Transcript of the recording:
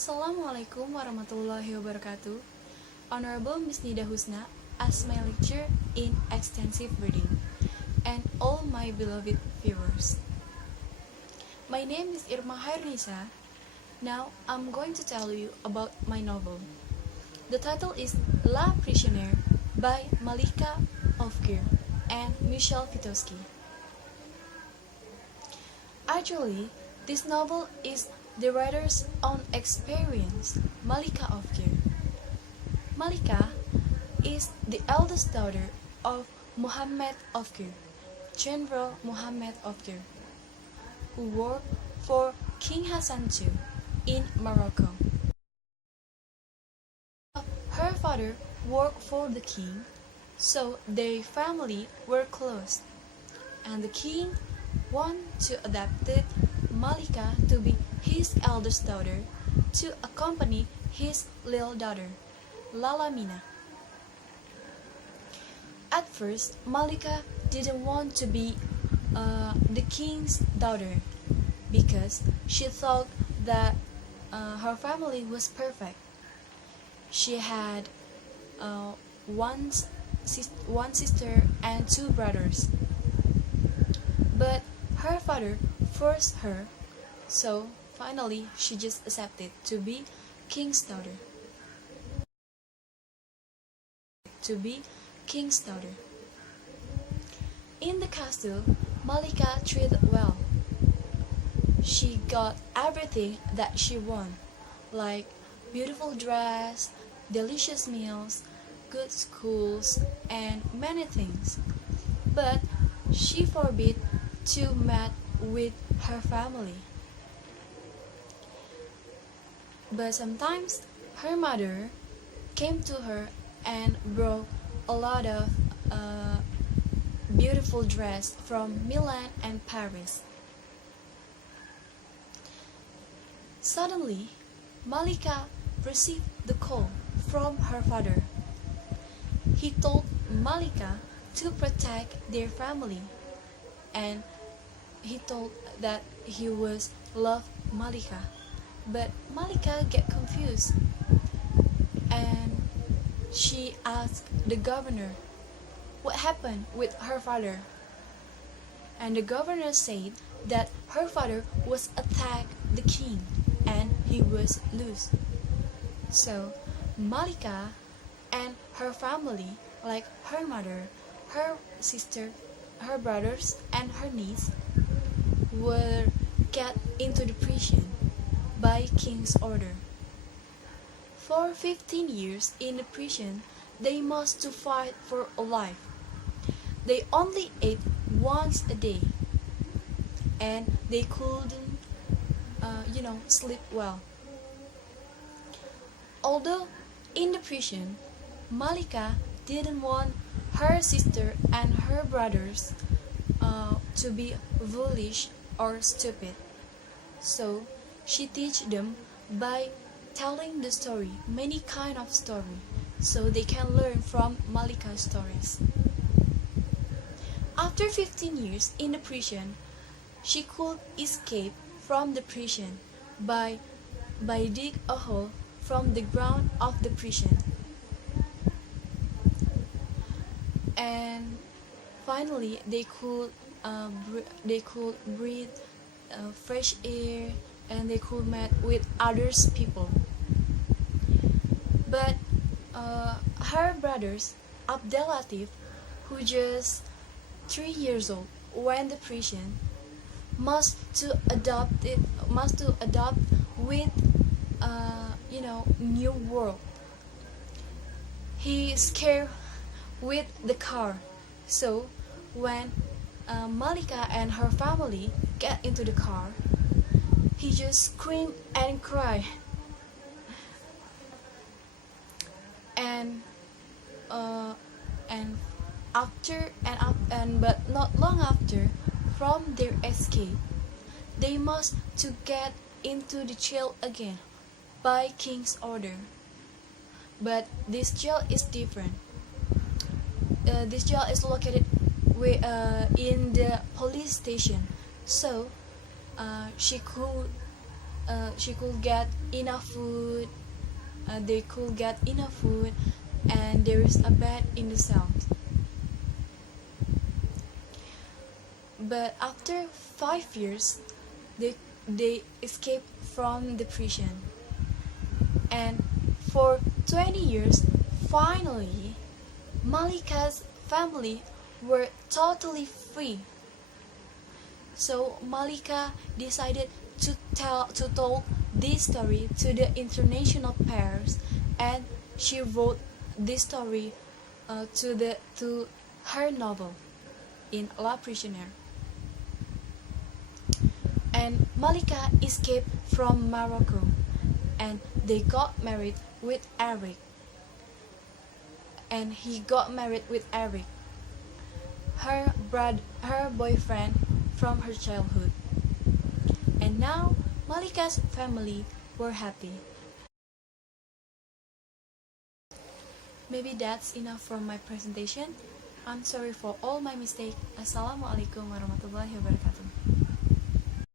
Assalamualaikum warahmatullahi wabarakatuh. Honorable Miss Nida Husna, as my lecturer in extensive reading, and all my beloved viewers. My name is Irma Hairnisa. Now I'm going to tell you about my novel. The title is La Prissionaire by Malika, Oufkir, and Michele Fitouski. Actually, this novel is the writer's own experience, Malika Oufkir. Malika is the eldest daughter of Muhammad Oufkir, General Muhammad Oufkir, who worked for King Hassan II in Morocco. Her father worked for the king, so their family were close, and the king wanted to adopt Malika to be his eldest daughter to accompany his little daughter, Lalamina. At first, Malika didn't want to be the king's daughter because she thought that her family was perfect. She had one sister and two brothers. But her father forced her, so finally she just accepted to be king's daughter. In the castle, Malika treated well. She got everything that she wanted, like beautiful dress, delicious meals, good schools, and many things. But she forbid to meet with her family. But sometimes her mother came to her and brought a lot of beautiful dress from Milan and Paris. Suddenly, Malika received the call from her father. He told Malika to protect their family, and he told that he was love Malika. But Malika get confused, and she asked the governor what happened with her father. And the governor said that her father was attacked the king and he was loose. So Malika and her family, like her mother, her sister, her brothers, and her niece, were get into the prison by king's order. For 15 years in the prison, they must to fight for a life. They only ate once a day, and they couldn't, sleep well. Although in the prison, Malika didn't want her sister and her brothers to be foolish or stupid, so she teach them by telling the story, many kind of story, so they can learn from Malika's stories. After 15 years in the prison, she could escape from the prison by dig a hole from the ground of the prison. And finally, they could breathe fresh air, and they could meet with others people. But her brothers, Abdelatif, who just 3 years old when the prison, must to adopt with new world. He scared with the car, so when Malika and her family get into the car, he just screamed and cried. But not long after, from their escape, they must to get into the jail again by king's order. But this jail is different. This jail is located in the police station, so she could she could get enough food. They could get enough food, and there is a bed in the cell. But after 5 years, they escaped from the prison, and for 20 years, finally, Malika's family were totally free. So Malika decided to tell this story to the international pairs, and she wrote this story to her novel in La Prissionaire. And Malika escaped from Morocco, and they got married with Eric. And he got married with Eric, her boyfriend from her childhood. And now Malika's family were happy. Maybe that's enough for my presentation. I'm sorry for all my mistakes. Assalamualaikum warahmatullahi wabarakatuh.